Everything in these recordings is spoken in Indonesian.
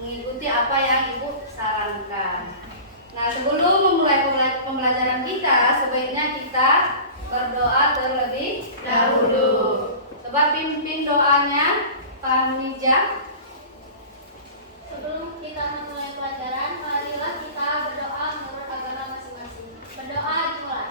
mengikuti apa yang Ibu sarankan. Nah, sebelum memulai pembelajaran kita, sebaiknya kita berdoa terlebih dahulu. Coba pimpin doanya, Pak Mija. Sebelum kita memulai pelajaran, marilah kita berdoa menurut agama masing-masing. Berdoa dimulai.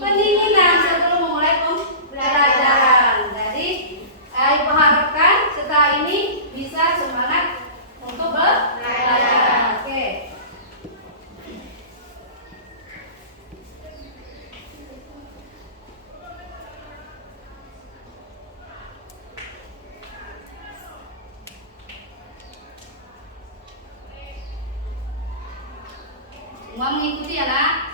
Pendinginan sebelum memulai pembelajaran. Jadi, Ibu harapkan setelah ini bisa semangat untuk belajar. Oke. Semua mengikuti ya, Nak?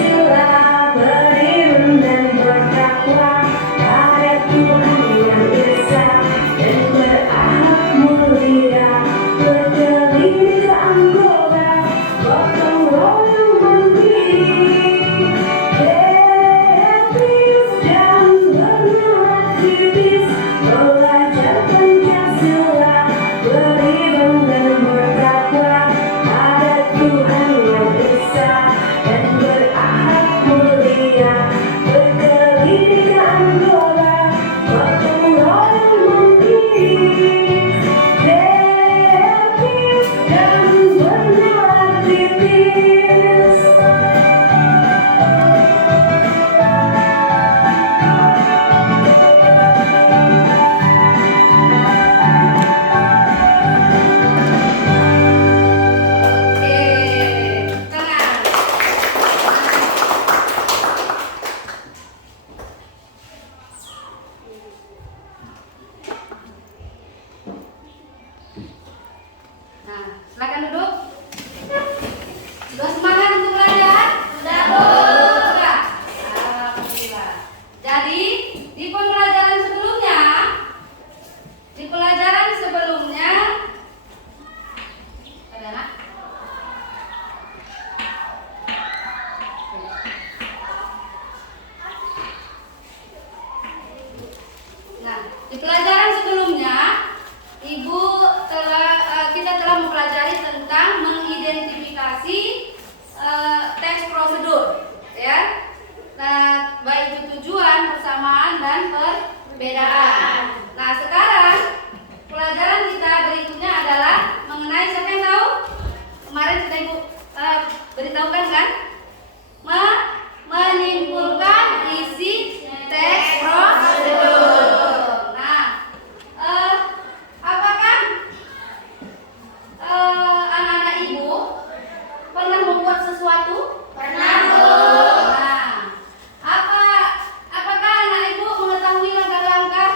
Pancasila Nah, silakan duduk. Sudah semangat untuk belajar? Sudah, Bu. Sudah. Alhamdulillah. Jadi, di pembelajaran sebelumnya, ada nak? Nah, di pelajaran sebelumnya, kita telah mempelajari tentang mengidentifikasi teks prosedur, ya. Nah, baik itu tujuan, persamaan, dan perbedaan. Nah, sekarang pelajaran kita berikutnya adalah mengenai, siapa yang tahu? Kemarin sudah Ibu beritahukan kan? Menyimpulkan isi teks prosedur. Nah, apakah anak-anak Ibu pernah membuat sesuatu? Pernah, Bu. Nah, apakah anak Ibu mengetahui langkah-langkah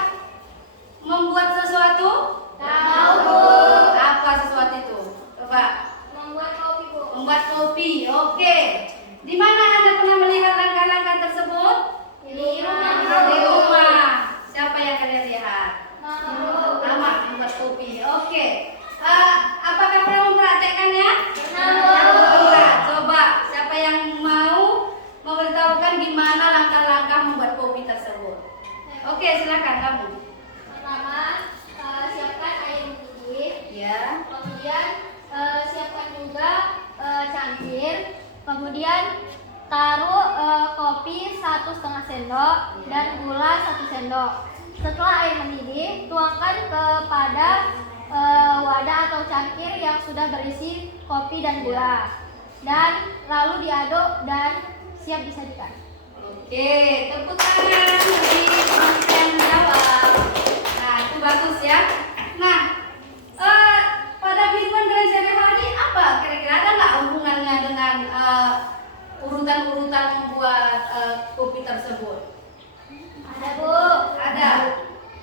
membuat sesuatu? Tahu, Bu. Apa sesuatu itu? Coba. Membuat kopi, Bu. Membuat kopi. Oke. Di mana Anda pernah melihat langkah-langkah tersebut? Di rumah, Bu. Di rumah. Siapa yang kalian lihat? Mama, Bu. Mama membuat kopi. Oke. Apakah pernah mempraktekkannya? Pernah, Bu. Pernah. Coba. Siapa yang mau memberitahukan gimana langkah-langkah membuat kopi tersebut? Oke, silakan kamu. Pertama, siapkan air mendidih. Ya. Kemudian siapkan juga cangkir. Kemudian taruh kopi 1,5 sendok dan gula 1 sendok. Setelah air mendidih, tuangkan kepada wadah atau cangkir yang sudah berisi kopi dan gula. Dan lalu diaduk dan siap disajikan. Oke, tepuk tangan bagi teman yang menjawab. Nah, itu bagus ya. Nah, pada kehidupan kalian sehari-hari apa kira-kira, ada nggak hubungannya dengan urutan-urutan membuat kopi tersebut? Ada, Bu. Ada.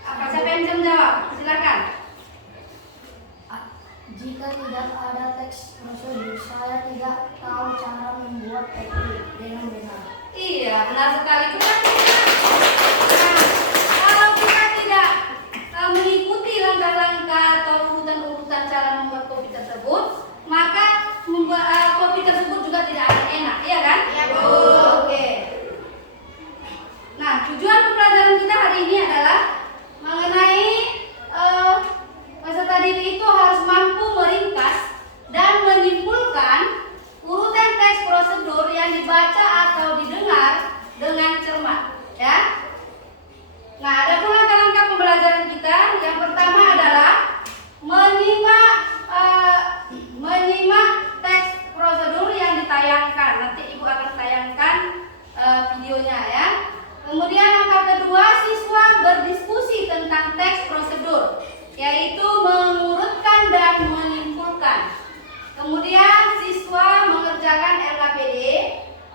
Apa, siapa yang bisa menjawab? Silakan. Jika tidak ada teks prosedur, saya tidak tahu cara membuat kopi dengan benar. Iya, benar sekali. Nah, kalau kita tidak mengikuti langkah-langkah atau urutan-urutan cara membuat kopi tersebut, maka membuat kopi tersebut juga tidak akan enak, iya kan? Iya, Bu. Oke. Nah, tujuan pembelajaran kita hari ini adalah mengenai peserta didik itu harus mampu meringkas dan menyimpulkan urutan teks prosedur yang dibaca atau didengar dengan cermat, ya. Nah, ada pun langkah-langkah pembelajaran kita. Yang pertama adalah menyimak teks prosedur yang ditayangkan. Nanti Ibu akan tayangkan videonya, ya. Kemudian langkah kedua, siswa berdiskusi tentang teks prosedur, yaitu mengurutkan dan menyimpulkan. Kemudian siswa mengerjakan LKPD,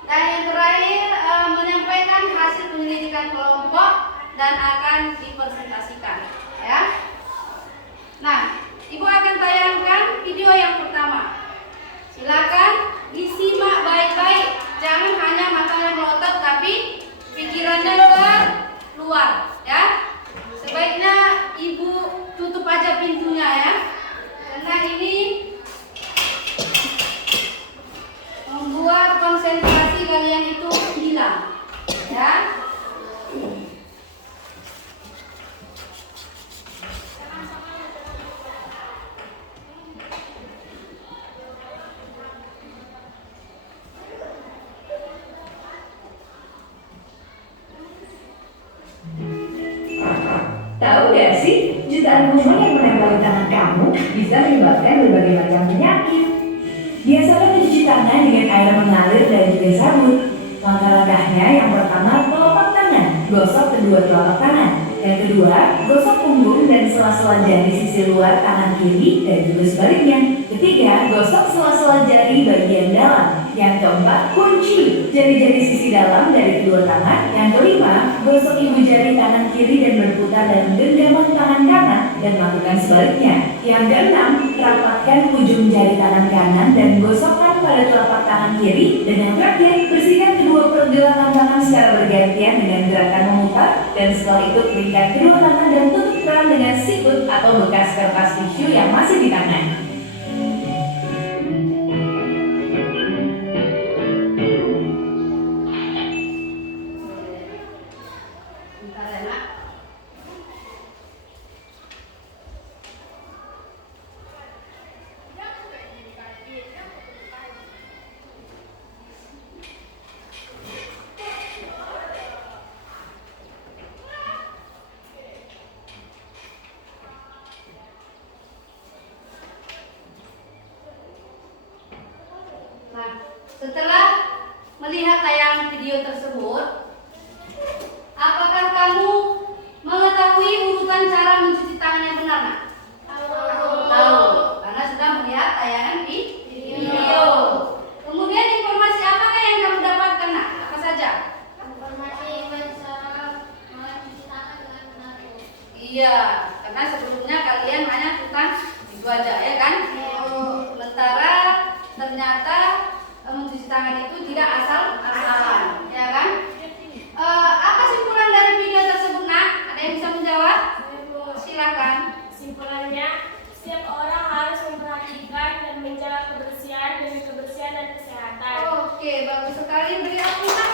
dan yang terakhir menyampaikan hasil penyelidikan kelompok dan akan dipresentasikan, ya. Nah, Ibu akan tayangkan video yang pertama. Silakan disimak baik-baik, jangan hanya matanya melotot tapi pikirannya keluar, ya. Sebaiknya Ibu tutup aja pintunya, ya, karena ini membuat konsentrasi kalian itu hilang, ya. Tahu gak sih, jutaan kuman yang menempel di tangan kamu bisa menyebabkan berbagai macam penyakit. Biasakan mencuci tangan dengan air mengalir dan juga sabun. Langkah-langkahnya, yang pertama, telapak tangan. Gosok kedua telapak tangan. Yang kedua, gosok punggung dan sela-sela jari sisi luar tangan kiri dan juga sebaliknya. Ketiga, gosok sela-sela jari bagian dalam. Yang keempat, kunci jari-jari sisi dalam dari kedua tangan. Yang kelima, gosok ibu jari tangan kiri dan berputar dalam genggaman tangan kanan dan lakukan sebaliknya. Yang keenam, rapatkan ujung jari tangan kanan dan gosokkan pada telapak tangan kiri. Dan yang terakhir, bersihkan kedua pergelangan tangan secara bergantian dengan gerakan memutar, dan setelah itu keringkan kedua tangan dan tutup keran dengan sikut atau bekas kertas tisu yang masih di tangan. Bentar ya, Nak. Nah, setelah melihat tayangan video tersebut, apakah kamu mengetahui urutan cara mencuci tangan yang benar, Nak? Tahu, karena sudah melihat tayangan video. Kemudian informasi apa yang kamu dapatkan, Nak? Apa saja? Informasi cara mencuci tangan dengan benar. Iya, karena sebelumnya kalian hanya tentang itu aja, ya kan? Sementara ternyata mencuci tangan itu tidak asal-asalan, ya kan? Apa simpulan dari video tersebut, Nak? Ada yang bisa menjawab? Silakan. Simpulannya, setiap orang harus memperhatikan dan menjaga kebersihan demi kebersihan dan kesehatan. Oke, bagus sekali. Beri aku, Nak.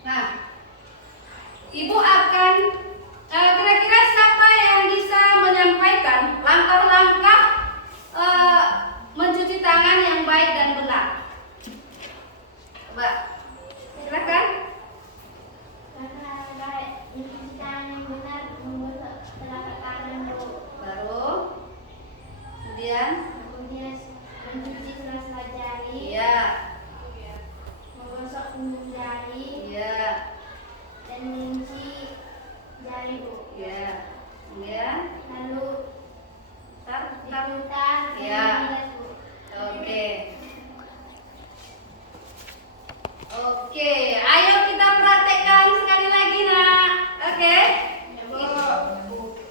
Nah, Ibu akan kira-kira siapa yang bisa menyampaikan langkah-langkah mencuci tangan yang baik dan benar? Coba, silakan. Langkah baik mencuci tangan yang benar, menggosok telapak tangan dulu. Baru, kemudian, Kemudian mencuci sela-sela jari, iya, menggosok ujung jari, iya, dan mengunci jari Bu. iya. Kemudian, Lalu tar. diputar dan Ya. dibilas Bu. Oke. Oke, ayo kita praktekkan sekali lagi, Nak. Oke.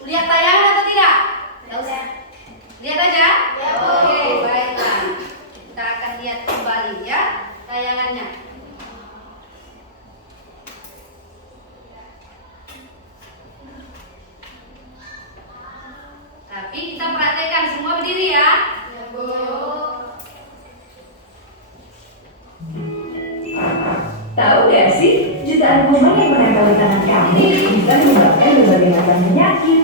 Lihat tayangan atau tidak? Tahu sih. Lihat aja. Ya, Bu. Oke, baiklah. Kita akan lihat kembali ya tayangannya. Tapi kita praktekkan semua berdiri ya. Ya, Bu. Tahu gak sih, jutaan kuman yang menempel di tangan kamu bisa menyebabkan berbagai macam penyakit.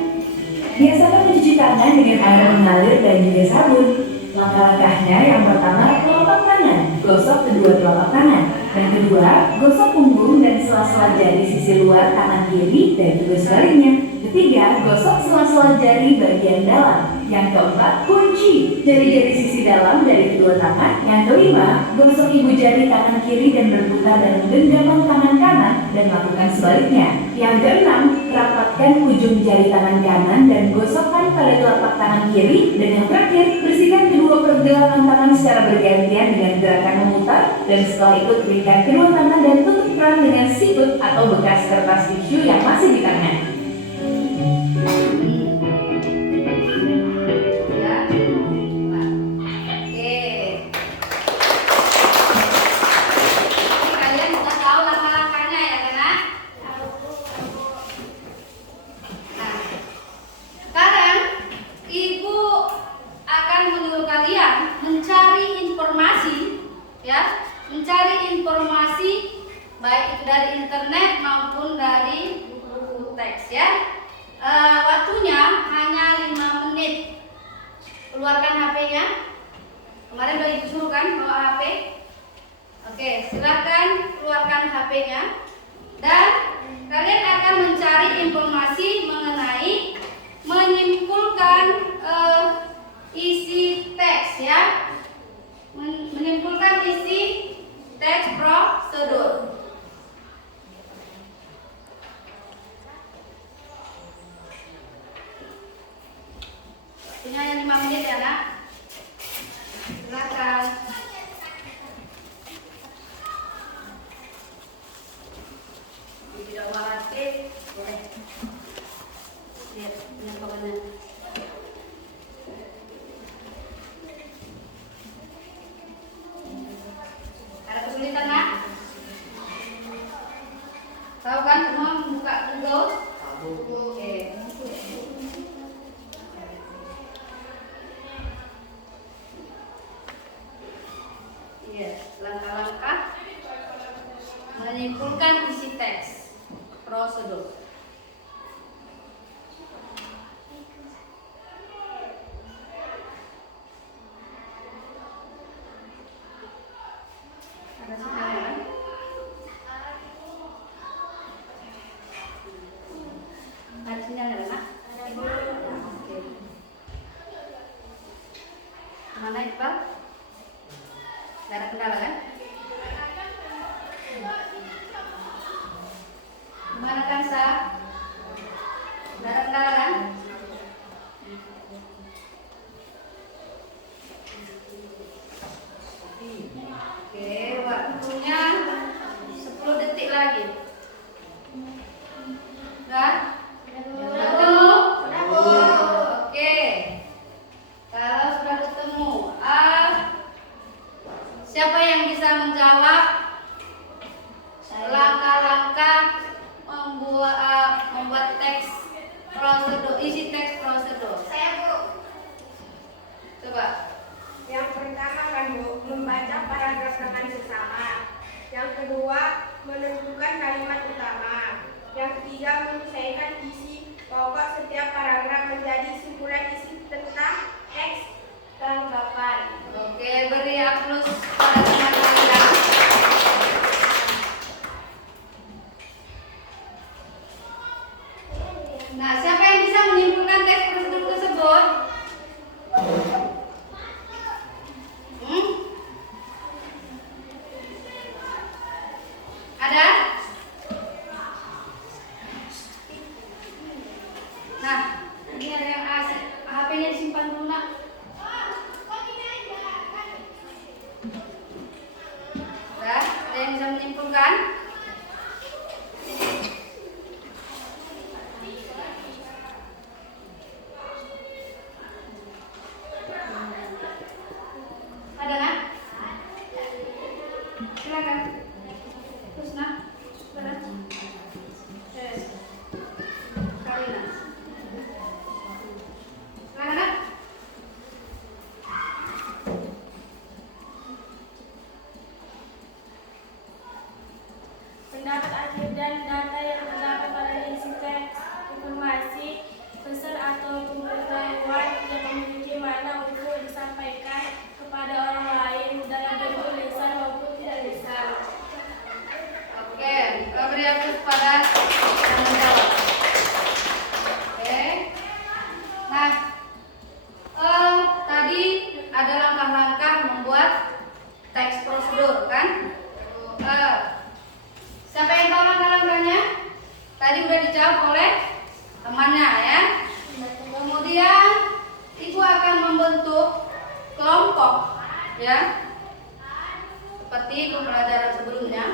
Biasakan mencuci tangan dengan air mengalir dan juga sabun. Langkah-langkahnya yang pertama, telapak tangan. Gosok kedua telapak tangan. Yang kedua, gosok punggung dan sela-sela jari sisi luar tangan kiri dan juga sebaliknya. Ketiga, gosok sela-sela jari bagian dalam. Yang keempat, kunci jari-jari sisi dalam dari kedua tangan. Yang kelima, gosok ibu jari tangan kiri dan berputar dalam genggaman tangan kanan dan lakukan sebaliknya. Yang keenam, rapatkan ujung jari tangan kanan dan gosokkan pada telapak tangan kiri. Dan yang terakhir, bersihkan kedua pergelangan tangan secara bergantian dengan gerakan memutar, dan setelah itu keringkan kedua tangan dan tutup keran dengan sikut atau bekas kertas tisu yang masih di tangan. Ya. Nah, oke. Ini kalian sudah tahu langkah-langkahnya ya, kan? Nah, sekarang Ibu akan menyuruh kalian mencari informasi, ya, mencari informasi baik itu dari internet maupun dari buku teks, ya. Waktunya hanya 5 menit. Keluarkan HP-nya. Kemarin udah Ibu suruh kan bawa HP. Oke, silakan keluarkan HP-nya. Dan kalian akan mencari informasi mengenai menyimpulkan isi teks, ya. Menyimpulkan isi teks prosedur. Punya hanya 5 menit ya nak. Silakan. Tidak wajib boleh. Lihat penyampaiannya. Ada kesulitan nak? Tahu kan semua membuka Google? Oke. Iya, langkah-langkah menyimpulkan isi teks prosedur. Ada sinyalnya kan? Ada sinyalnya kan? Nak? Oke. Mana Iqbal? Gak ada kendala kan? Gimana Kansa? Gak ada kendala kan? Oke, waktunya 10 detik lagi. Sudah? Sudah ketemu? Oke. Kalau sudah ketemu, siapa yang bisa menjawab langkah-langkah membuat teks prosedur, isi teks prosedur? Saya Bu. Coba. Yang pertama kan Bu, membaca paragraf dengan sesama. Yang kedua, menentukan kalimat utama. Yang ketiga, menyelesaikan isi pokok setiap paragraf menjadi simpulan isi tentang teks kelengkapan. Oke, beri aplaus pada teman kalian. Nah, siapa yang bisa menyimpulkan teks prosedur tersebut? Ada? Nah, ini ada yang asik. HP-nya disimpan dulu nak. Udah, ada yang bisa menyimpulkan? Ada nak? Silakan. Terus nak. Berat. Yes. Karina. Silakan nak. Pendapat akhir dan data yang terdapat pada isi teks informasi, pesan atau pemberitahuan yang memiliki makna untuk disampaikan kepada orang lain dalam bentuk lisan maupun tidak lisan. Oke, beri aplaus pada yang menjawab. Oke. Nah, tadi ada langkah-langkah membuat teks prosedur kan? Siapa yang tahu langkah-langkahnya? Tadi udah dijawab oleh temannya ya. Kemudian ibu akan membentuk kelompok ya. Seperti pembelajaran sebelumnya.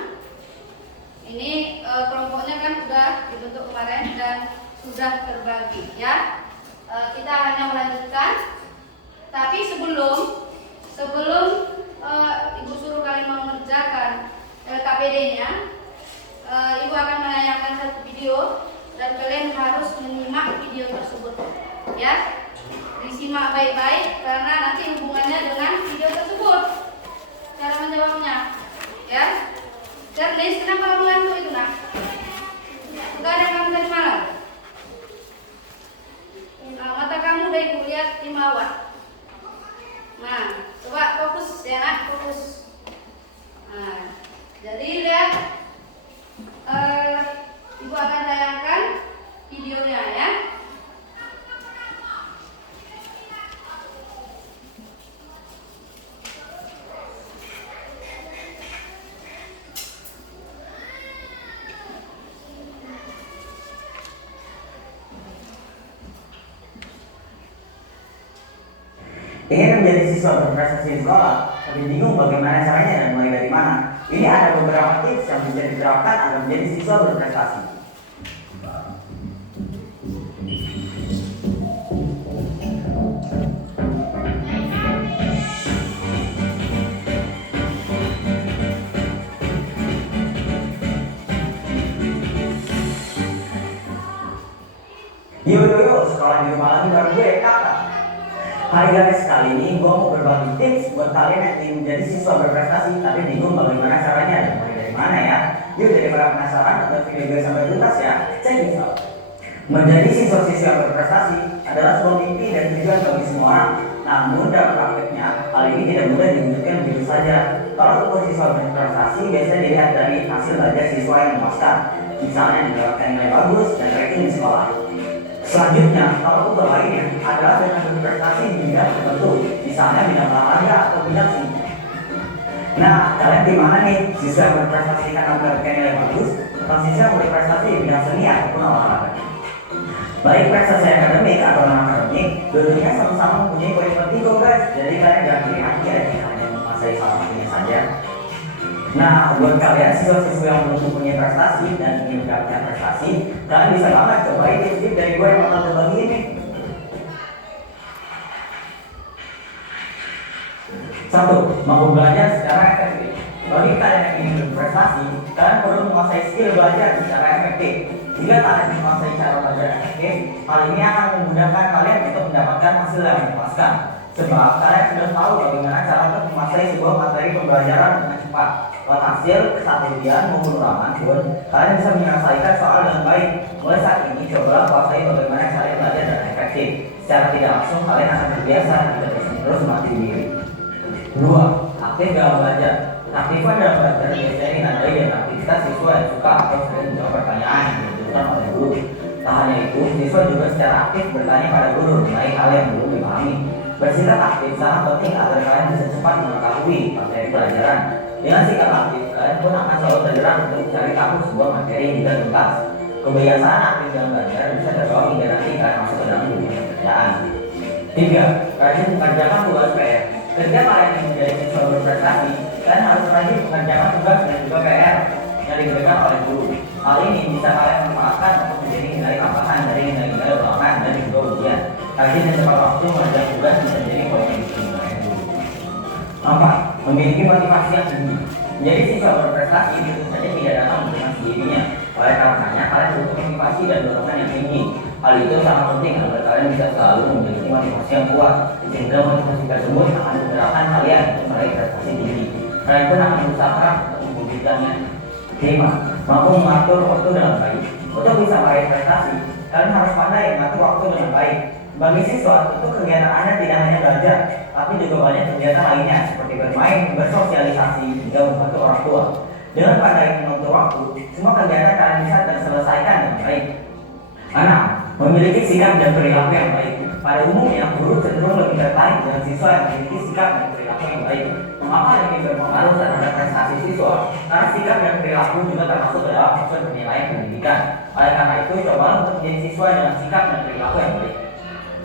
Ini kelompoknya kan sudah dibentuk kemarin dan sudah terbagi ya. Kita hanya melanjutkan. Tapi sebelum ibu suruh kalian mengerjakan LKPD-nya, ibu akan menayangkan satu video dan kalian harus menyimak video tersebut ya. Disimak baik-baik karena nanti hubungannya dengan video tersebut cara menjawabnya ya. Charles, kenapa kamu ngantuk itu nak? Sudah ada kamu tadi malam? Mata kamu udah ibu lihat 5 watt. Nah, coba fokus ya nak, fokus. Nah, jadi lihat, ibu akan tayangkan videonya ya. Ingin menjadi siswa berprestasi di sekolah, tapi bingung bagaimana caranya dan mulai dari mana? Ini ada beberapa tips yang bisa diterapkan agar menjadi siswa berprestasi. Yo, sekolah di rumah lagi baru gue, kakak. Hai guys, kali ini gue mau berbagi tips buat kalian yang ingin menjadi siswa berprestasi tapi bingung bagaimana caranya dan mulai dari mana ya. Yuk, daripada penasaran, nonton video gue sampai tuntas ya. Check this out. Menjadi siswa-siswa yang berprestasi adalah sebuah mimpi dan tujuan bagi semua orang. Namun dalam prakteknya, hal ini tidak mudah diwujudkan begitu saja. Kalau untuk siswa berprestasi biasanya dilihat dari hasil belajar siswa yang memuaskan, misalnya mendapatkan nilai bagus dan ranking di sekolah. Selanjutnya, kalau ukur lainnya adalah dengan berprestasi di bidang tertentu, misalnya bidang olahraga atau bidang seni. Nah, kalian di mana nih? Siswa yang berprestasi karena mendapatkan nilai bagus, atau siswa yang berprestasi di bidang seni ataupun olahraga? Baik prestasi akademik atau non akademik, dulunya sama-sama mempunyai poin penting kok guys. Jadi kalian jangan pilih hati aja hanya menguasai salah satunya saja. Nah, buat kalian siswa-siswa yang belum mempunyai prestasi dan ingin mendapatkan prestasi, kalian bisa banget cobain tips-tips dari gue yang bakal berbagi ini. 1. Mampu belajar secara efektif. Bagi kalian yang ingin berprestasi, kalian perlu menguasai skill belajar secara efektif. Jika kalian menguasai cara belajar efektif, hal ini akan memudahkan kalian untuk mendapatkan hasil yang memuaskan. Sebab kalian sudah tahu bagaimana cara untuk menguasai sebuah materi pembelajaran dengan cepat. Hasil saat ujian maupun ulangan pun kalian bisa menyelesaikan soal dengan baik. Mulai saat ini cobalah kuasai bagaimana cara belajar dan efektif. Secara tidak langsung kalian akan terbiasa dan terus melatih diri. 2. Aktif dalam belajar. Aktifan dalam belajar biasanya dinandai dengan aktivitas siswa yang suka atau sering menjawab pertanyaan yang ditunjukkan oleh guru. Tak hanya itu, siswa juga secara aktif bertanya pada guru mengenai hal yang belum dipahami. Bersikap aktif sangat penting agar kalian bisa cepat mengetahui materi pelajaran. Dengan sikap aktif, kalian pun akan selalu tergerak untuk mencari tahu sebuah materi yang tidak tuntas. Kebiasaan aktif dalam belajar bisa terbawa hingga nanti kalian masuk ke dalam dunia pekerjaan. 3. Rajin mengerjakan tugas PR. Ketika kalian ingin menjadi siswa berprestasi, kalian harus rajin mengerjakan tugas dan juga PR yang diberikan oleh guru. Hal ini bisa kalian manfaatkan untuk menjadi nilai tambahan dari nilai-nilai ulangan dan juga ujian. Rajin dan tepat waktu mengerjakan tugas bisa menjadi poin yang diinginkan guru. 4. Memiliki motivasi yang tinggi. Menjadi siswa berprestasi tentu saja tidak datang dengan sendirinya. Oleh karenanya, kalian butuh motivasi dan dorongan yang tinggi. Hal itu sangat penting agar kalian bisa selalu memiliki motivasi yang kuat. Sehingga motivasi tersebut akan menggerakkan kalian untuk meraih prestasi tinggi. Kalian pun akan berusaha keras untuk mewujudkannya. 5. Mampu mengatur waktu dengan baik. Untuk bisa meraih prestasi, kalian harus pandai mengatur waktu dengan baik. Bagi siswa, tentu kegiatan Anda tidak hanya belajar, tapi juga banyak kegiatan lainnya seperti bermain, bersosialisasi, hingga membantu orang tua. Dengan pandai mengatur waktu, semua kegiatan kalian bisa terselesaikan dengan baik. 6. Memiliki sikap dan perilaku yang baik. Pada umumnya, guru cenderung lebih tertarik dengan siswa yang memiliki sikap dan perilaku yang baik. Mengapa ini berpengaruh terhadap prestasi siswa? Karena sikap dan perilaku juga termasuk dalam unsur penilaian pendidikan. Oleh karena itu, cobalah untuk menjadi siswa dengan sikap dan perilaku yang baik.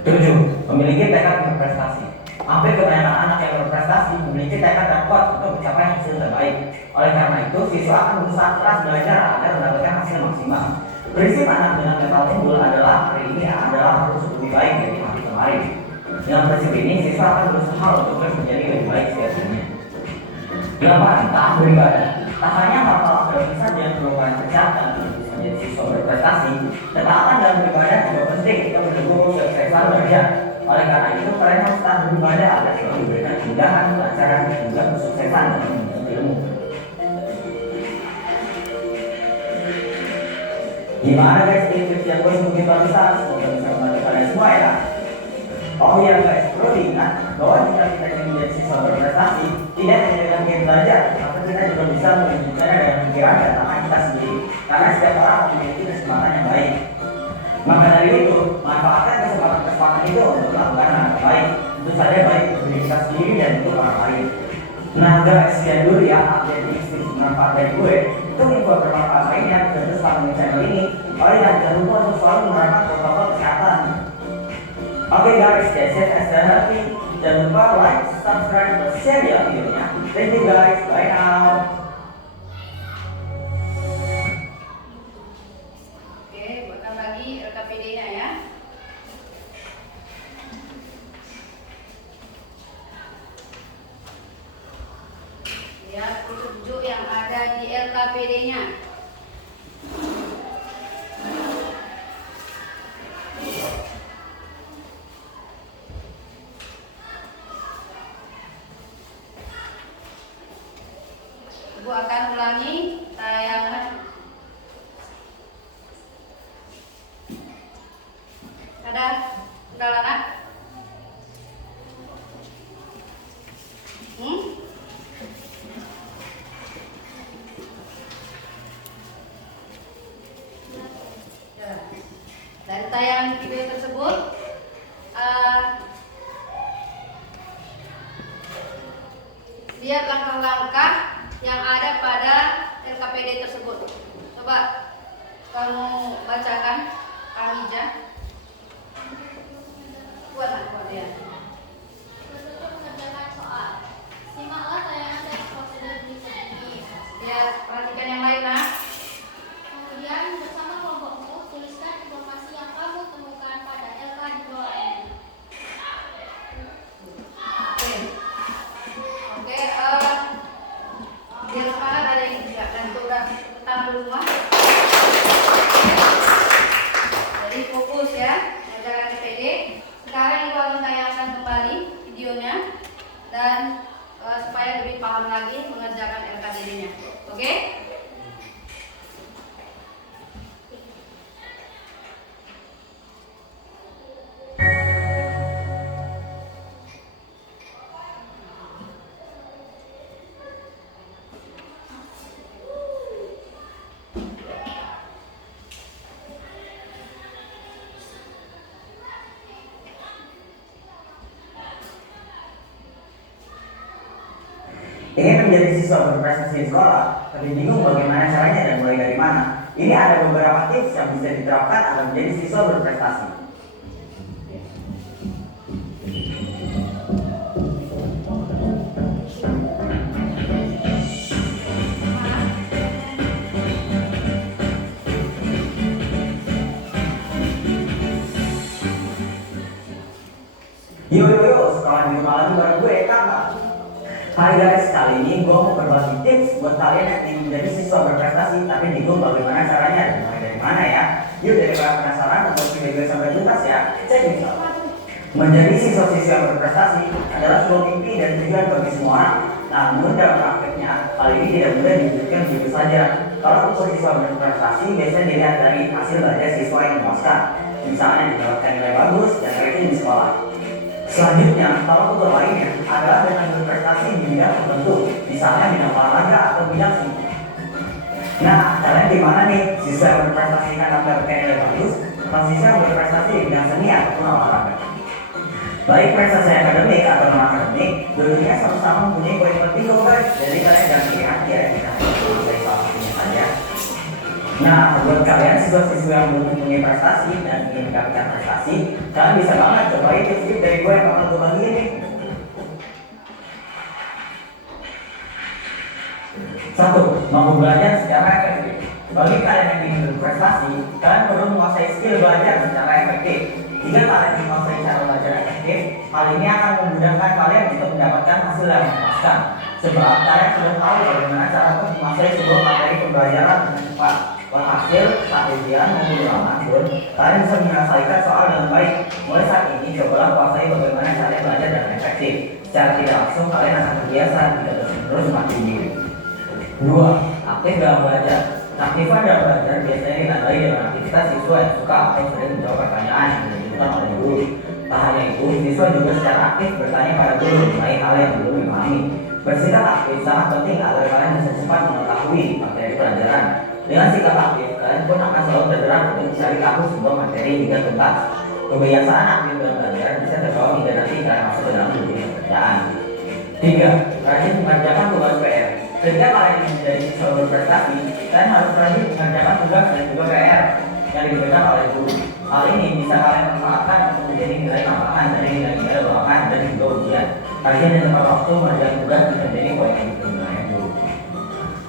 7. Memiliki tekad berprestasi. Hampir kebanyakan anak yang berprestasi memiliki tekad yang kuat untuk mencapai hasil terbaik. Oleh karena itu, siswa akan berusaha keras belajar agar mendapatkan hasil maksimal. Prinsip anak dengan mental unggul adalah hari ini adalah harus lebih baik dari hari kemarin. Dengan prinsip ini, siswa akan berusaha untuk terus menjadi lebih baik setiap harinya. 8. Taat beribadah. Tak hanya hal-hal akademis saja yang perlu kalian persiapkan untuk bisa menjadi siswa berprestasi, ketaatan dalam beribadah juga penting untuk mendukung kesuksesan belajar. Oleh karena itu, kalian harus taat beribadah agar selalu diberikan kemudahan, kelancaran, dan juga kesuksesan dalam menuntut ilmu. Gimana guys, tips yang gue sebutin barusan? Semoga bisa membantu kalian semua ya. Oh iya guys, perlu diingat bahwa jika kita ingin menjadi siswa berprestasi, tidak hanya dengan game belajar, tapi kita juga bisa mewujudkannya dengan pikiran dan tangan kita sendiri. Karena setiap orang memiliki kesempatan yang baik. Maka dari itu, manfaatkan kesempatan itu untuk melakukan hal yang baik. Tentu saja baik untuk diri kita sendiri dan untuk orang lain. Nah guys, sekian dulu ya update tips bermanfaat dari gue. Untuk info bermanfaat lainnya, tentu selalu di channel ini. Oh iya, jangan lupa untuk selalu menerapkan protokol kesehatan. Okay guys, stay safe and stay healthy. Jangan lupa like, subscribe, dan share ya videonya. Thank you guys, bye now. Oke, buatkan lagi LKPD-nya ya. Lihat petunjuk yang ada di LKPD-nya. Ibu akan ulangi tayangan. Ada kendala nak? Ya. Dari tayangan video tersebut, lihat langkah-langkah yang ada pada LKPD tersebut. Coba kamu bacakan, Kamija. Buat ya. Untuk mengerjakan soal, simaklah tayangan dan prosedur berikut ini. Lihat, perhatikan yang lain nak. Kemudian bersama kelompokmu tuliskan informasi yang kamu temukan pada LK di bawah ini. Oke, biar semangat ada yang tidak dan itu udah petang di rumah. Jadi fokus ya, mengerjakan LKPD. Sekarang ibu akan tayangkan kembali videonya dan supaya lebih paham lagi mengerjakan LKPD-nya. Oke? Ingin menjadi siswa berprestasi di sekolah, tapi bingung bagaimana caranya dan mulai dari mana? Ini ada beberapa tips yang bisa diterapkan agar menjadi siswa berprestasi. Yo, sekolah di rumah lagi bareng gue, kakak. Hai guys, kali ini gue mau berbagi tips buat kalian yang ingin menjadi siswa berprestasi tapi bingung bagaimana caranya dan mulai dari mana ya. Yuk daripada penasaran, tonton video gue sampai tuntas ya. Cek misal. Menjadi siswa-siswa yang berprestasi adalah sebuah mimpi dan tujuan bagi semua orang. Namun dalam prakteknya, hal ini tidak mudah diwujudkan begitu saja. Kalau ukur siswa berprestasi biasanya dilihat dari hasil belajar siswa yang memuaskan. Misalnya mendapatkan nilai bagus dan ranking di sekolah. Selanjutnya, kalau ukur lainnya adalah dengan berprestasi di bidang tertentu, misalnya bidang olahraga atau bidang seni. Nah, kalian gimana nih? Siswa yang berprestasi karena mendapatkan nilai bagus, atau siswa yang berprestasi di bidang seni ataupun olahraga? Baik prestasi akademik atau non akademik, dulunya sama-sama mempunyai poin penting loh guys. Jadi kalian jangan pilih hati ya, kita menguasai salah satunya saja. Nah, buat kalian siswa-siswa yang belum mempunyai prestasi dan ingin mendapatkan prestasi, kalian bisa banget cobain tips-tips dari gue yang bakal gue bagi ini. Satu, mampu belajar secara efektif. Bagi kalian yang ingin berprestasi, kalian perlu menguasai skill belajar secara efektif. Jika kalian menguasai cara belajar efektif, hal ini akan memudahkan kalian untuk mendapatkan hasil yang memuaskan. Sebab kalian sudah tahu bagaimana cara untuk menguasai sebuah materi pembelajaran dengan cepat. Hasil saat ujian maupun ulangan pun kalian bisa menyelesaikan soal dengan baik. Mulai saat ini cobalah kuasai bagaimana cara belajar dengan efektif. Secara tidak langsung kalian akan terbiasa tidak terus semakin diri. 2. Aktif dalam belajar. Keaktifan dalam belajar biasanya ditandai dengan aktivitas siswa yang suka atau sering menjawab pertanyaan yang diajukan oleh guru. Tak hanya itu, siswa juga secara aktif bertanya pada guru mengenai hal yang belum dipahami. Bersikap aktif sangat penting agar kalian bisa cepat mengetahui materi pelajaran. Dengan sikap aktif, kalian pun akan selalu tergerak untuk mencari tahu sebuah materi hingga tuntas. Kebiasaan aktif dalam belajar bisa terbawa hingga nanti kalian masuk ke dalam dunia pekerjaan. 3. Rajin mengerjakan tugas PR. Ketika kalian ingin menjadi siswa berprestasi, kalian harus rajin mengerjakan tugas dan juga PR yang diberikan oleh guru. Hal ini bisa kalian manfaatkan untuk menjadi nilai tambahan dari nilai-nilai ruangan dan juga ujian. Kajian dan tepat waktu mengerjakan tugas bisa menjadi poin yang diperlukan guru.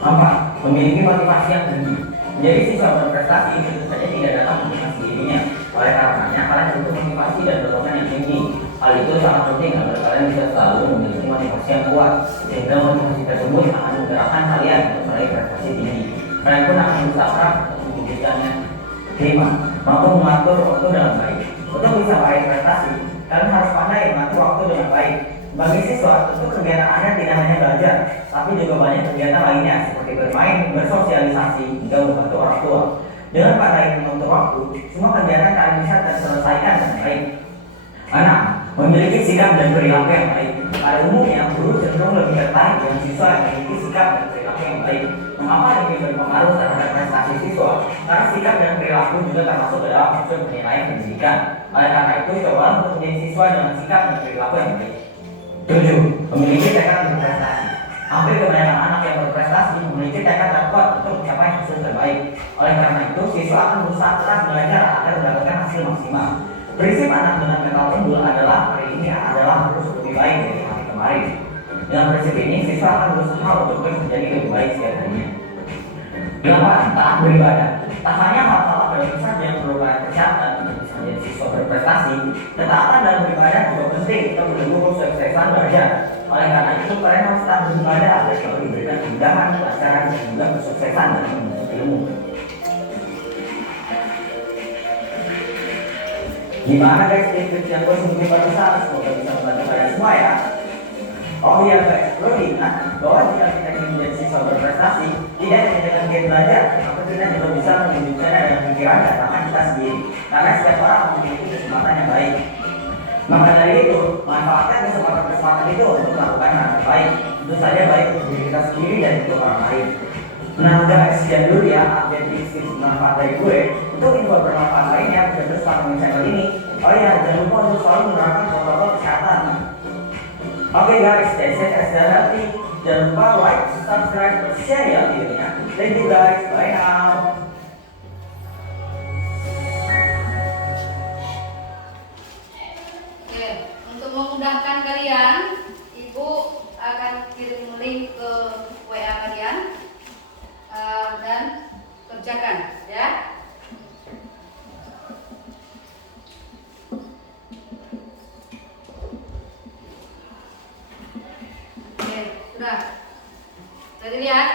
4. Memiliki motivasi yang tinggi. Menjadi siswa berprestasi tentu saja tidak datang dengan sendirinya. Oleh karenanya, kalian butuh motivasi dan dorongan yang tinggi. Hal itu sangat penting agar kalian bisa selalu memiliki motivasi yang kuat, sehingga motivasi tersebut akan menggerakkan kalian untuk meraih prestasi tinggi. Kalian pun akan berusaha untuk mewujudkannya. 5. Mampu mengatur waktu dengan baik. Untuk bisa meraih prestasi, kalian harus pandai mengatur waktu dengan baik. Bagi siswa, tentu kegiatan Anda tidak hanya belajar, tapi juga banyak kegiatan lainnya seperti bermain, bersosialisasi, hingga membantu orang tua. Dengan pandai mengatur waktu, semua kegiatan kalian bisa terselesaikan dengan baik. 6. Memiliki sikap dan perilaku yang baik. Pada umumnya, guru cenderung lebih tertarik dengan siswa yang memiliki sikap dan perilaku yang baik. Mengapa ini berpengaruh terhadap prestasi siswa? Karena sikap dan perilaku juga termasuk ke dalam unsur penilaian pendidikan. Oleh karena itu, cobalah untuk menjadi siswa dengan sikap dan perilaku yang baik. 7. Memiliki tekad berprestasi. Hampir kebanyakan anak yang berprestasi memiliki tekad yang kuat untuk mencapai hasil terbaik. Oleh karena itu, siswa akan berusaha keras belajar agar mendapatkan hasil maksimal. Prinsip anak dengan mental unggul adalah hari ini adalah terus lebih baik dari hari kemarin. Dengan prinsip ini, siswa akan berusaha untuk terus menjadi lebih baik setiap harinya. 8. Taat beribadah. Tak hanya hal-hal akademik saja yang perlu kalian persiapkan untuk bisa menjadi siswa berprestasi, ketaatan dalam beribadah juga penting untuk mendukung kesuksesan belajar. Oleh karena itu, kalian harus taat beribadah agar selalu diberikan kemudahan, kelancaran, dan juga kesuksesan dalam menuntut ilmu. Gimana guys tips yang gue sebutkan barusan? Semoga bisa membantu kalian semua ya. Oh iya guys, lo ingat bahwa jika kita ingin menjadi siswa berprestasi, tidak hanya dengan giat belajar, tapi kita juga bisa mewujudkannya dengan pikiran dan tangan kita sendiri. Karena setiap orang memiliki kesempatan yang baik. Maka dari itu, manfaatkan kesempatan itu untuk melakukan hal yang baik. Tentu saja baik untuk diri kita sendiri dan untuk orang lain. Nah guys, sekian dulu ya update tips bermanfaat dari gue. Untuk info bermanfaat lainnya bisa terus pantengin channel ini. Oh iya, jangan lupa untuk selalu menerapkan protokol kesehatan. Oke guys, stay safe and stay healthy. Jangan lupa like, subscribe, dan share ya videonya. Thank you guys, bye now. Oke, untuk memudahkan kalian, Ibu akan kirim link ke WA kalian dan kerjakan ya. Oke, sudah dilihat.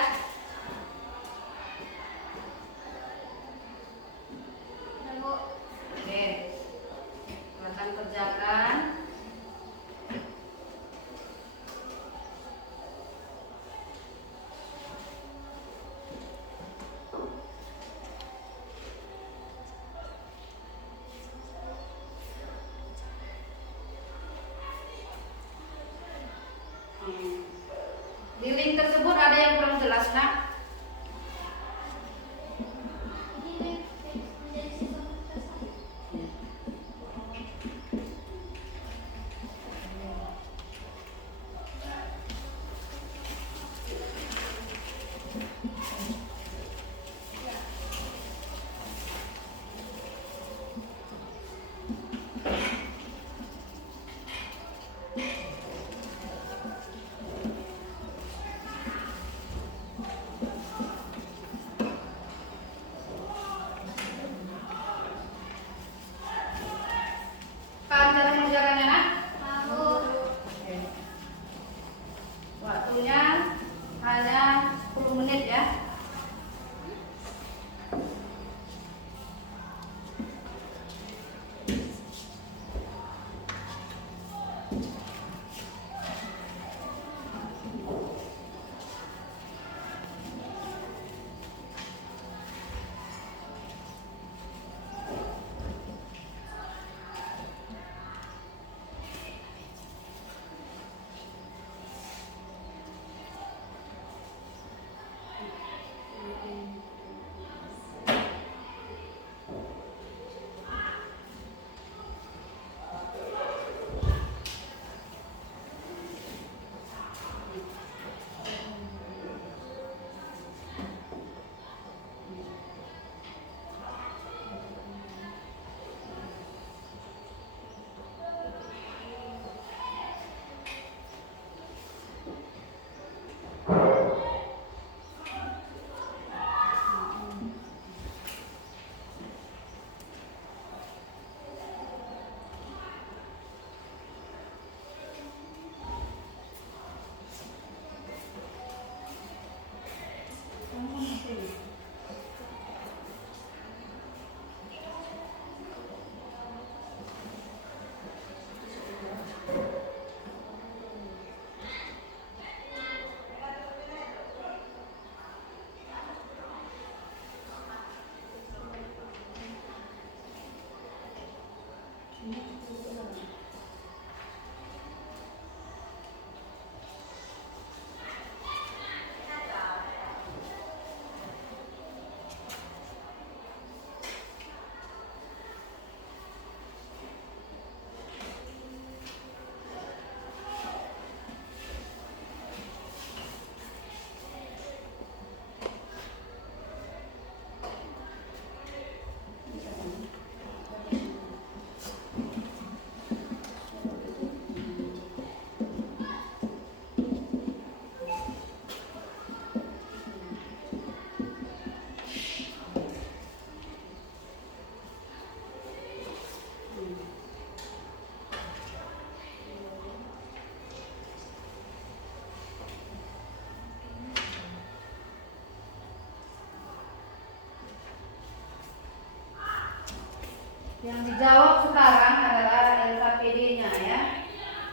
Yang dijawab sekarang adalah LKPD-nya ya.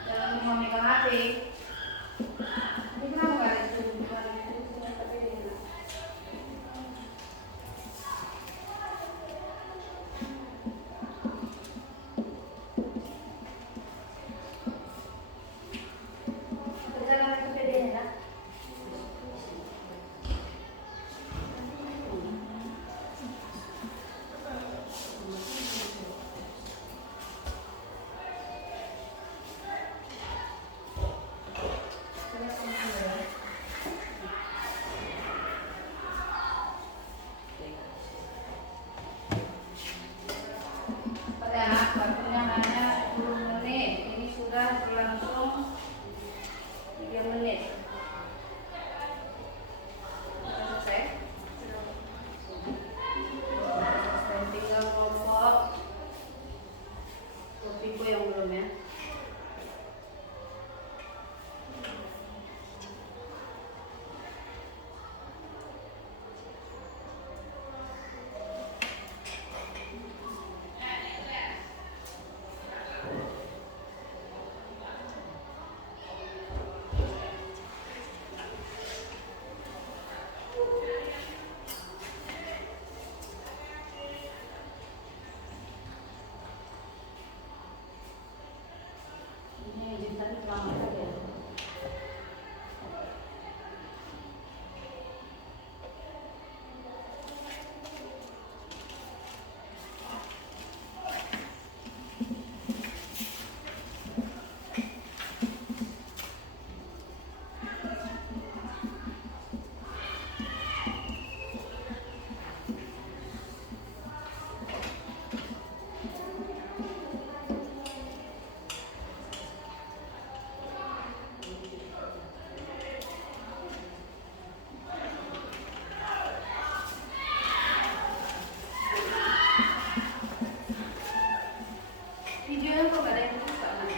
Jangan lupa megang HP. Ini kenapa nggak ada tulisan LKPD-nya? Tulisan LKPD-nya ya. Pada waktunya hanya 10 menit. Ini sudah berlangsung 3 menit. Sudah selesai. Dan tinggal kelompok kopiku yang belum ya. Ini izin tadi lama saja. Videonya kok gak ada yang buka Mas?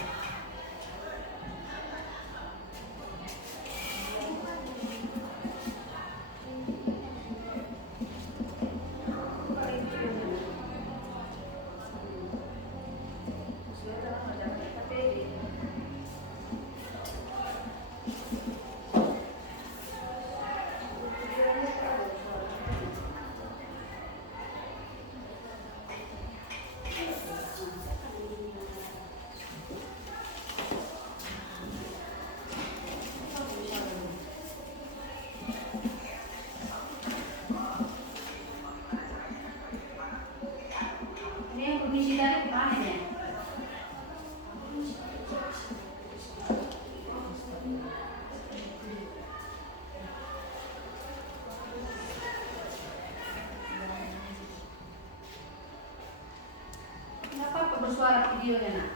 Buka videonya. Sudah ada LKPD. Ini yang permisi tadi kemana ya? Kenapa kok bersuara videonya nak?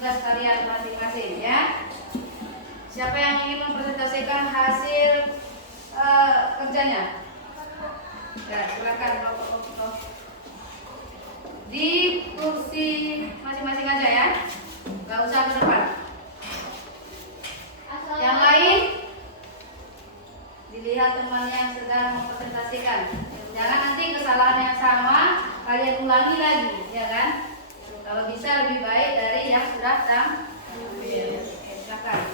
tugas kalian masing-masing ya. Siapa yang ingin mempresentasikan hasil kerjanya? Ya, silakan kelompok-kelompok. Di kursi masing-masing aja ya. Gak usah ke depan. Yang lain dilihat teman yang sedang mempresentasikan. Jangan nanti kesalahan yang sama kalian ulangi lagi, ya kan? Kalau bisa lebih baik dari yang sudah tampil. Silakan.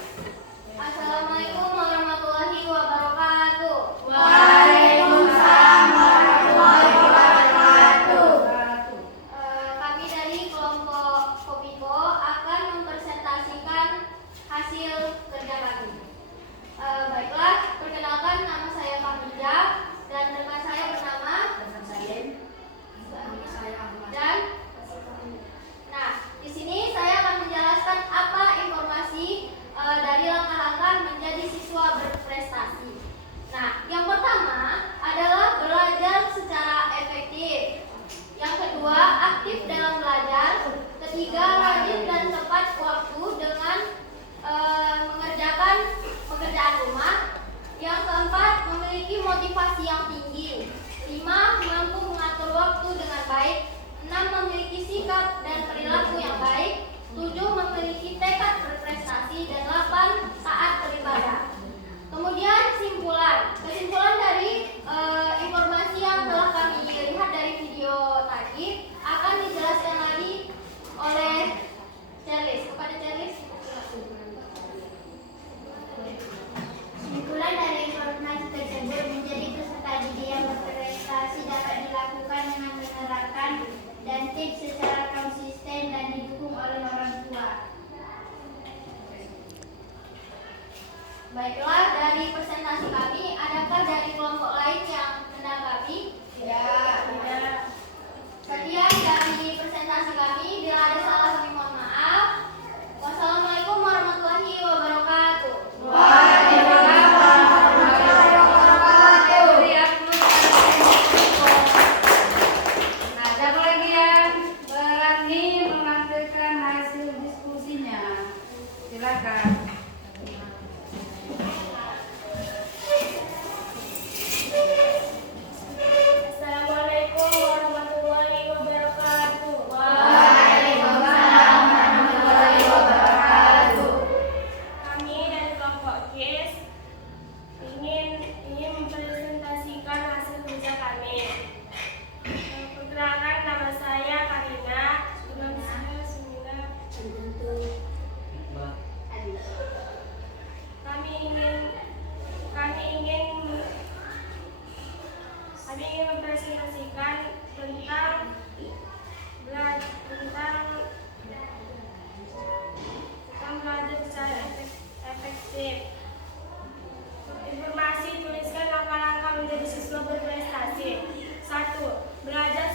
Assalamualaikum warahmatullahi wabarakatuh. Waalaikumsalam warahmatullahi wabarakatuh. Kami dari kelompok Kopiko akan mempresentasikan hasil kerja kami. Baiklah, perkenalkan nama saya Fahija dan rekan saya bernama dan di sini saya akan menjelaskan apa informasi dari langkah-langkah menjadi siswa berprestasi. Nah, yang pertama adalah belajar secara efektif. Yang kedua, aktif dalam belajar. Ketiga, rajin dan tepat waktu dengan mengerjakan pekerjaan rumah. Yang keempat, memiliki motivasi yang tinggi. 5, mampu mengatur waktu dengan baik. 6, memiliki sikap dan perilaku yang baik. 7, memiliki tekad berprestasi. Dan 8, taat beribadah. Kemudian kesimpulan dari informasi yang telah kami lihat dari video tadi akan dijelaskan lagi oleh Charles. Kepada Charles. Kesimpulan dari informasi tersebut menjadi peserta didik yang berprestasi dapat dilakukan dengan menerapkan dan tips secara konsisten dan didukung oleh orang tua. Baiklah, dari presentasi kami, adakah dari kelompok lain yang menanggapi? Tidak. Sekian dari presentasi kami. Bila ada salah kami mohon maaf. Wassalamualaikum warahmatullahi wabarakatuh. Waalaikumsalam warahmatullahi wabarakatuh. Nah, siapa lagi yang berani menampilkan hasil diskusinya? Silakan. Assalamualaikum warahmatullahi wabarakatuh. Waalaikumsalam warahmatullahi wabarakatuh. Kami dari kelompok KIS ingin mempresentasikan hasil kerja kami. Perkenalkan, nama saya Karina. Nama saya Sumina. Kami ingin mempresentasikan tentang belajar secara efektif. Informasi, tuliskan langkah-langkah menjadi siswa berprestasi. 1. Belajar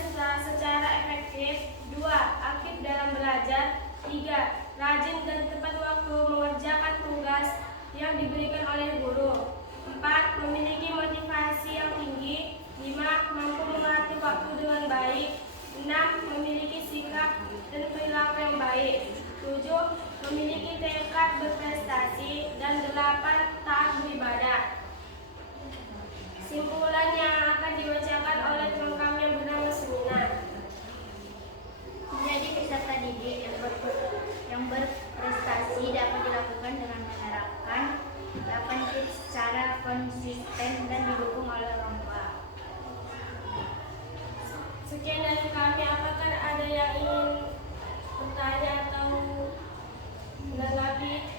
secara efektif. 2. Aktif dalam belajar. 3. Rajin dan tepat waktu mengerjakan tugas yang diberikan oleh guru. 4. Memiliki motivasi yang tinggi. 5. Mampu mengatur waktu dengan baik. 6. Memiliki sikap dan perilaku yang baik. 7. Memiliki tekad berprestasi. Dan 8. Taat beribadah. Simpulan yang akan dibacakan oleh teman kami yang bernama Sumina. Menjadi peserta didik yang berprestasi dapat dilakukan dengan menerapkan 8 tips secara konsisten dan didukung oleh orang tua. Sekian dari kami. Apakah ada yang ingin bertanya atau menanggapi?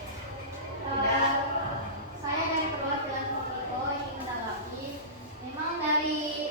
Saya dari perwakilan Kopiko ingin menanggapi. Memang dari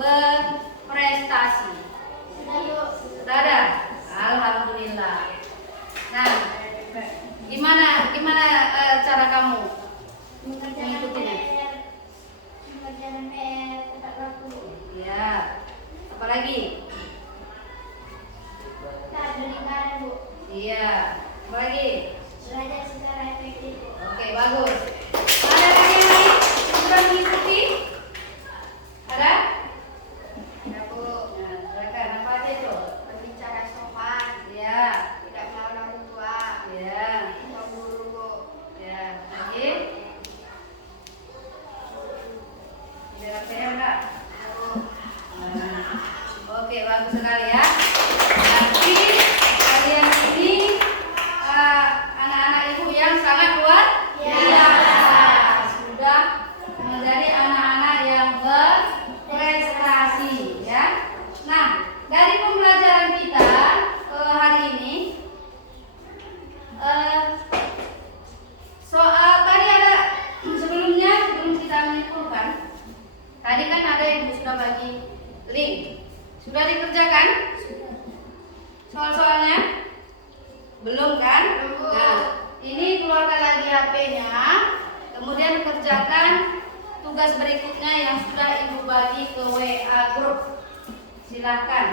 berprestasi? Sudah ada? Alhamdulillah. Nah, gimana cara kamu mengikutinya? Mengerjakan PR tepat waktu. Ya. Apalagi? Tak beribadah, Bu. Iya. Apalagi? Belajar secara efektif. Oke, bagus. Ada lagi yang lain yang sudah mengikuti? Ada? Ya, Bu. Nah, silakan. Apa aja itu? Berbicara sopan, Ya. tidak melawan orang tua, Ya. atau guru. Ya. Lagi? Tidak saya enggak? Nah, oke, bagus sekali ya. Berarti kalian ini anak-anak ibu yang sangat luar biasa. Sudah menjadi anak-anak yang berprestasi ya. Nah, dari pembelajaran kita hari ini soal tadi ada sebelum kita menyimpulkan, tadi kan ada ibu sudah bagi link, sudah dikerjakan soal-soalnya? Belum kan? Nah, ini keluarkan lagi HP-nya, kemudian kerjakan tugas berikutnya yang sudah ibu bagi ke WA grup. Silakan.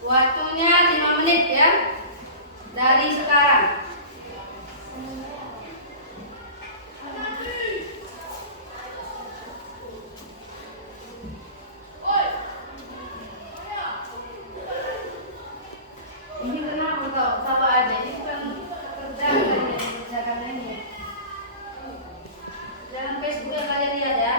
Waktunya 5 menit ya. Dari sekarang. Ini kenapa kok sama aja? Ini bukan kerjaan ini. Jangan Facebook yang kalian lihat ya.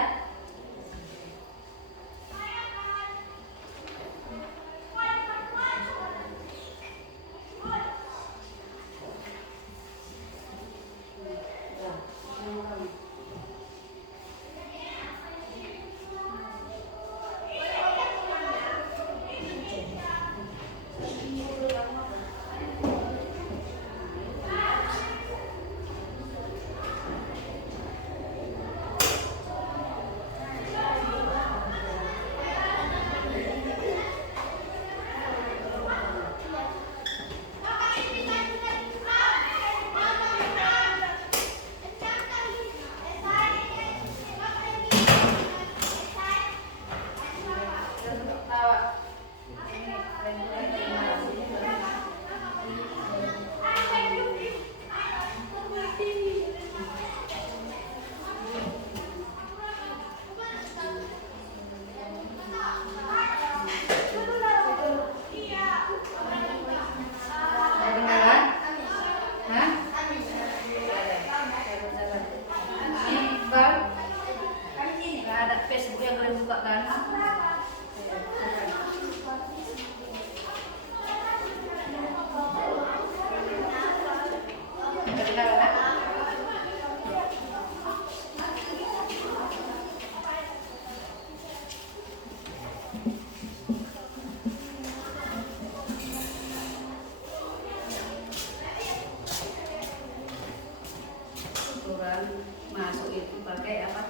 Masuk itu pakai apa?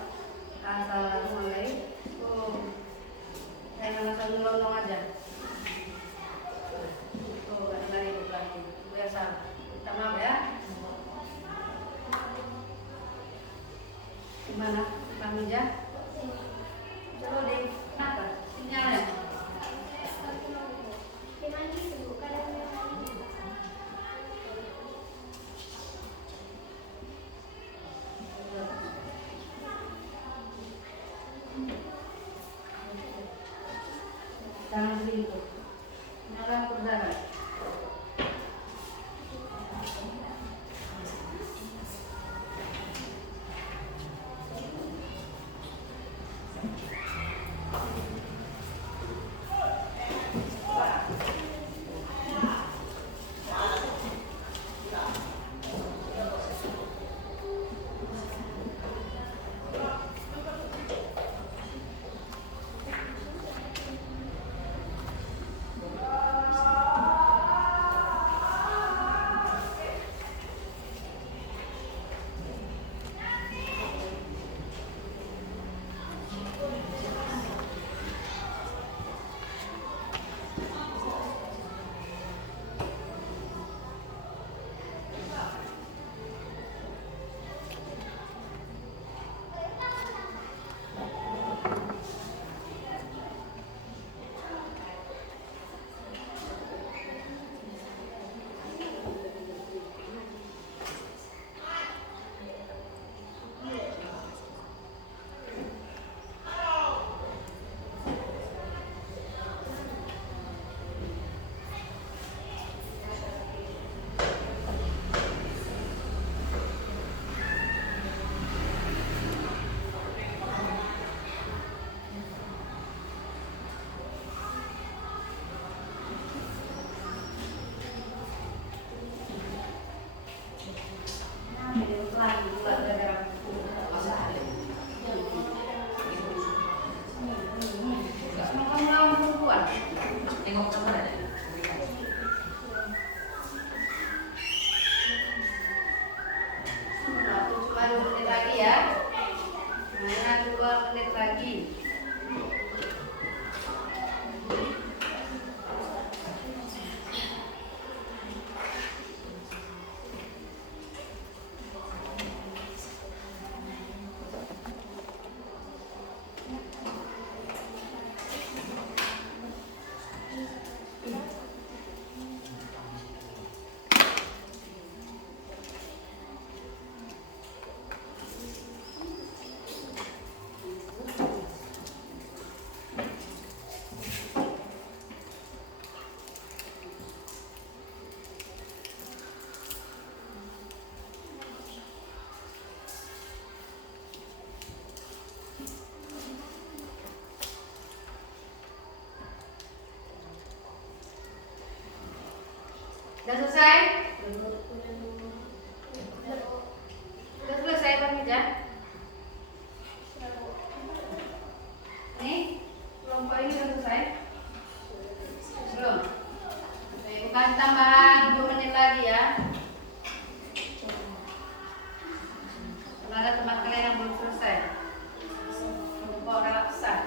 Assalamualaikum. Saya langsung ngelondong aja. Tuh, ada lagi lagi. Biasa. Minta maaf ya. Gimana? Bang Mija? Coba deh. Apa? Sinyalnya. Jangan selingkuh. Nyala perdana. buruan. Tengok kamera ada. Cuma 2 menit lagi ya. Nah, 2 menit lagi. Sudah selesai? Sudah selesai Pak Mija? Nih, kelompok ini sudah selesai? Belum? Saya kasih tambahan 2 menit lagi ya. Kalau ada teman kalian yang belum selesai, kelompok relax besar.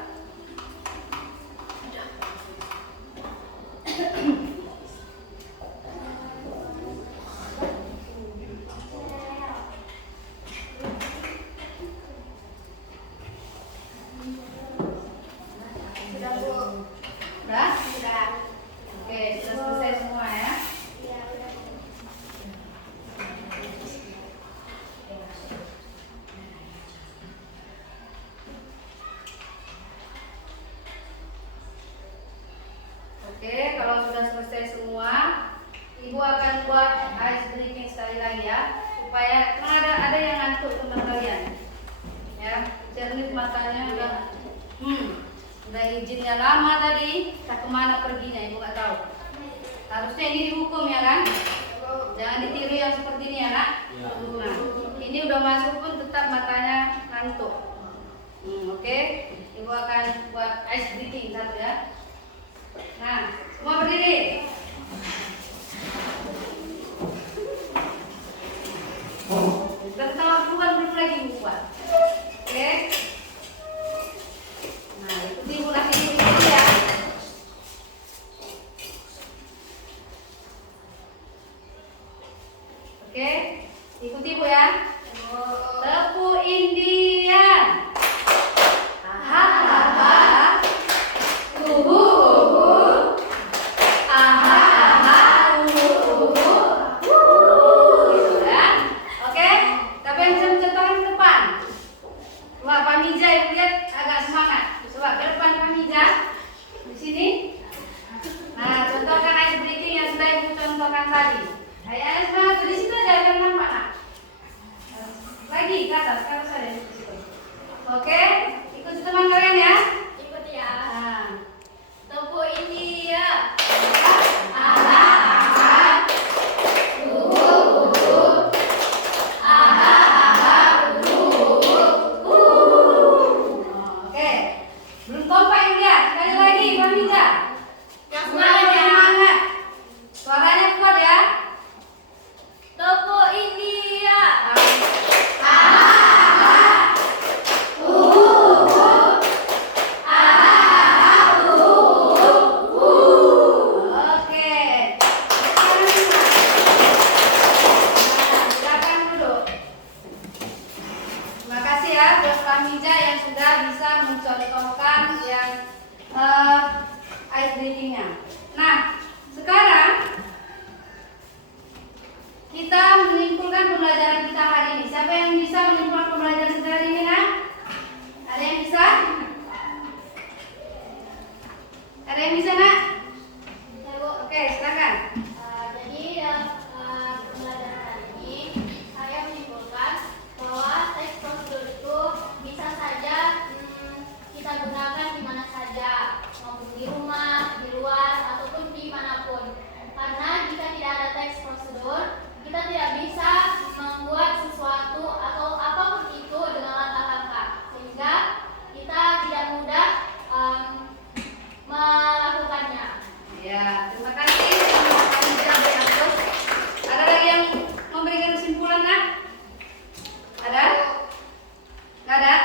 Sudah? Sudah. Oke, sudah selesai semua ya. Oke, kalau sudah selesai semua, Ibu akan buat ice breaking sekali lagi ya, supaya ada yang ngantuk teman kalian. Ya, jernih matanya udah izinnya lama tadi, tak kemana perginya Ibu nggak tahu. Harusnya ini dihukum ya kan? Jangan ditiru yang seperti ini ya nak. Nah, ini udah masuk pun tetap matanya ngantuk. Oke, Ibu akan buat ice breaking satu ya. Nah, semua berdiri. Tentang waktuan belum lagi Ibu buat. Oke. Nah, ikuti Ibu lagi ini ya. Oke, ikuti Ibu ya. Tepuk Indian. Hahaha. Aha. Gitu kan? Oke, tapi yang bisa mencontohkan ke depan. Wah, Pak Mija Ibu lihat agak semangat. Coba ke depan Pak Mija. Di sini. Nah, contohkan ice breaking yang sudah Ibu contohkan tadi. Ayo semangat di situ aja biar nampak nak. Lagi ke atas ada di situ. Oke, ikuti teman kalian ya. Ikut ya. Nah. Tepuk India. Oke, belum kompak India. Sekali lagi, Pak Mija. Yang Semangat, semangat. Suaranya kuat ya. Tepuk India. Oke. Nah, silakan duduk. Terima kasih ya buat Pak Mija yang sudah bisa mencontohkan yang ice breaking-nya. Ya, terima kasih. Ada lagi yang memberikan kesimpulan, nak? Ada? Nggak ada?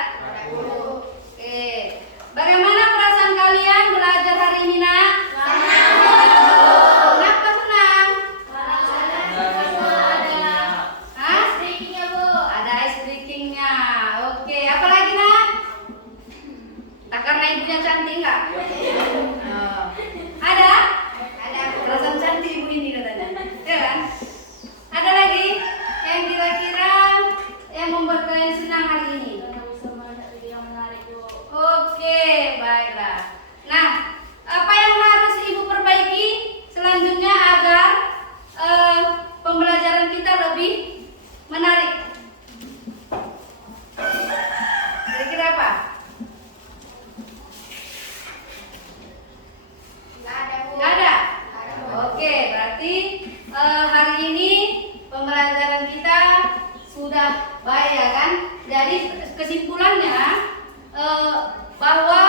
Oke. Bagaimana perasaan kalian belajar hari ini, nak? Kenapa senang? Hah? Ada ice breakingnya. Oke, apa lagi, nak? Tak karena ibunya cantik nggak? Oh. Ada? Ada. Perasaan cantik ibu ini katanya. Ya kan? Ada lagi yang kira-kira yang membuat kalian senang hari ini? Oke, baiklah. Nah, apa yang harus ibu perbaiki selanjutnya agar pembelajaran kita lebih menarik? Kira-kira apa? Nggak ada? Oke, berarti hari ini pembelajaran kita sudah baik ya kan? Jadi kesimpulannya bahwa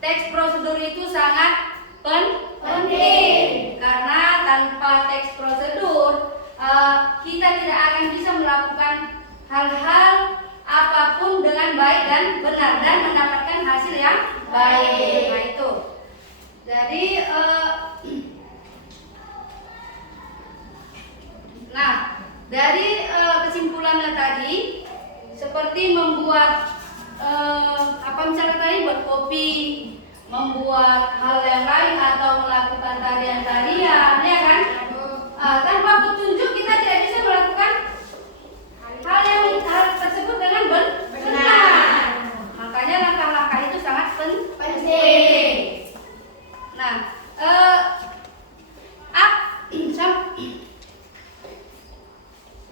teks prosedur itu sangat penting karena tanpa teks prosedur kita tidak akan bisa melakukan hal-hal apapun dengan baik dan benar dan mendapatkan hasil yang baik. Nah itu. Jadi dari kesimpulannya tadi seperti membuat apa misalnya tadi buat kopi, membuat hal yang lain atau melakukan tarian-tarian, ya kan? Tanpa petunjuk kita tidak bisa melakukan hal tersebut dengan benar. Makanya langkah-langkah itu sangat penting.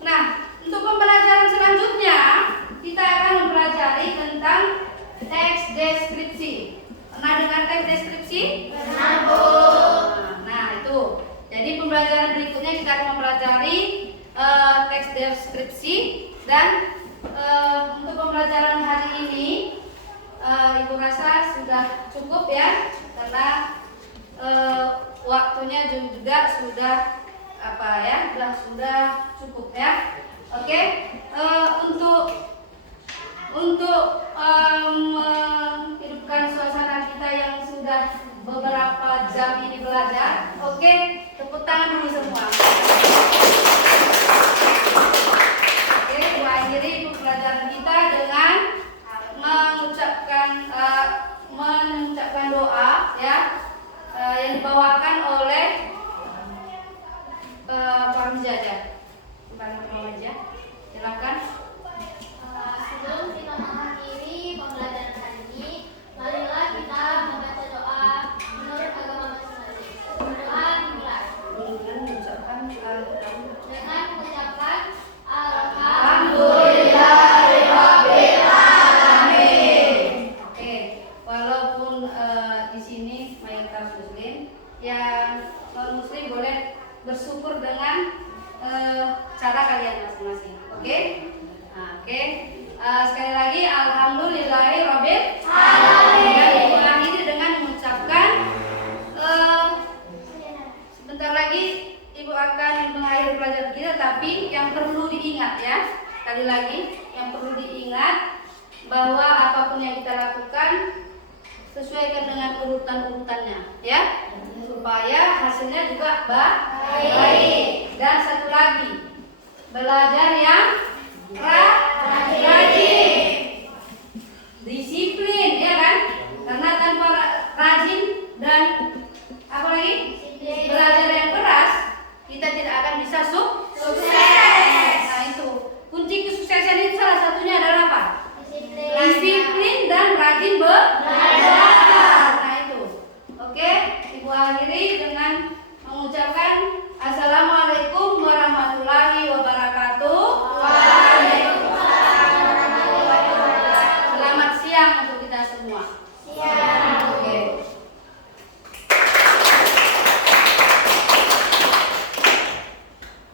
Nah, untuk pembelajaran selanjutnya kita akan mempelajari tentang teks deskripsi. Pernah dengar teks deskripsi? Pernah, Bu. Nah, itu. Jadi pembelajaran berikutnya kita akan mempelajari teks deskripsi dan untuk pembelajaran hari ini Ibu rasa sudah cukup ya karena waktunya juga sudah sudah cukup ya. Oke, untuk menghidupkan suasana kita yang sudah beberapa jam ini belajar. Oke, tepuk tangan dulu semua. Oke, kita akhiri pembelajaran kita dengan mengucapkan doa ya yang dibawakan oleh Pak Menjajah. Silakan. Sebelum kita mengakhiri pembelajaran hari ini, marilah kita membaca doa menurut agama masing-masing. Berdoa dimulai dengan mengucapkan Alhamdulillahirabbil alamin. Oke, walaupun di sini mayoritas muslim, yang non muslim boleh bersyukur dengan cara kalian masing-masing. Oke? Oke. Sekali lagi alhamdulillahirabbil alamin. Dan Ibu akhiri dengan mengucapkan sebentar lagi Ibu akan mengakhiri pelajaran kita, tapi yang perlu diingat ya. Sekali lagi yang perlu diingat bahwa apapun yang kita lakukan sesuaikan dengan urutan-urutannya ya, supaya hasilnya juga baik. Dan satu lagi, belajar yang rajin, disiplin ya kan, karena tanpa rajin dan apa lagi belajar yang keras kita tidak akan bisa sukses. Nah itu kunci kesuksesan itu salah satunya adalah apa? Disiplin dan rajin belajar. Nah itu. Oke, Ibu akhiri dengan mengucapkan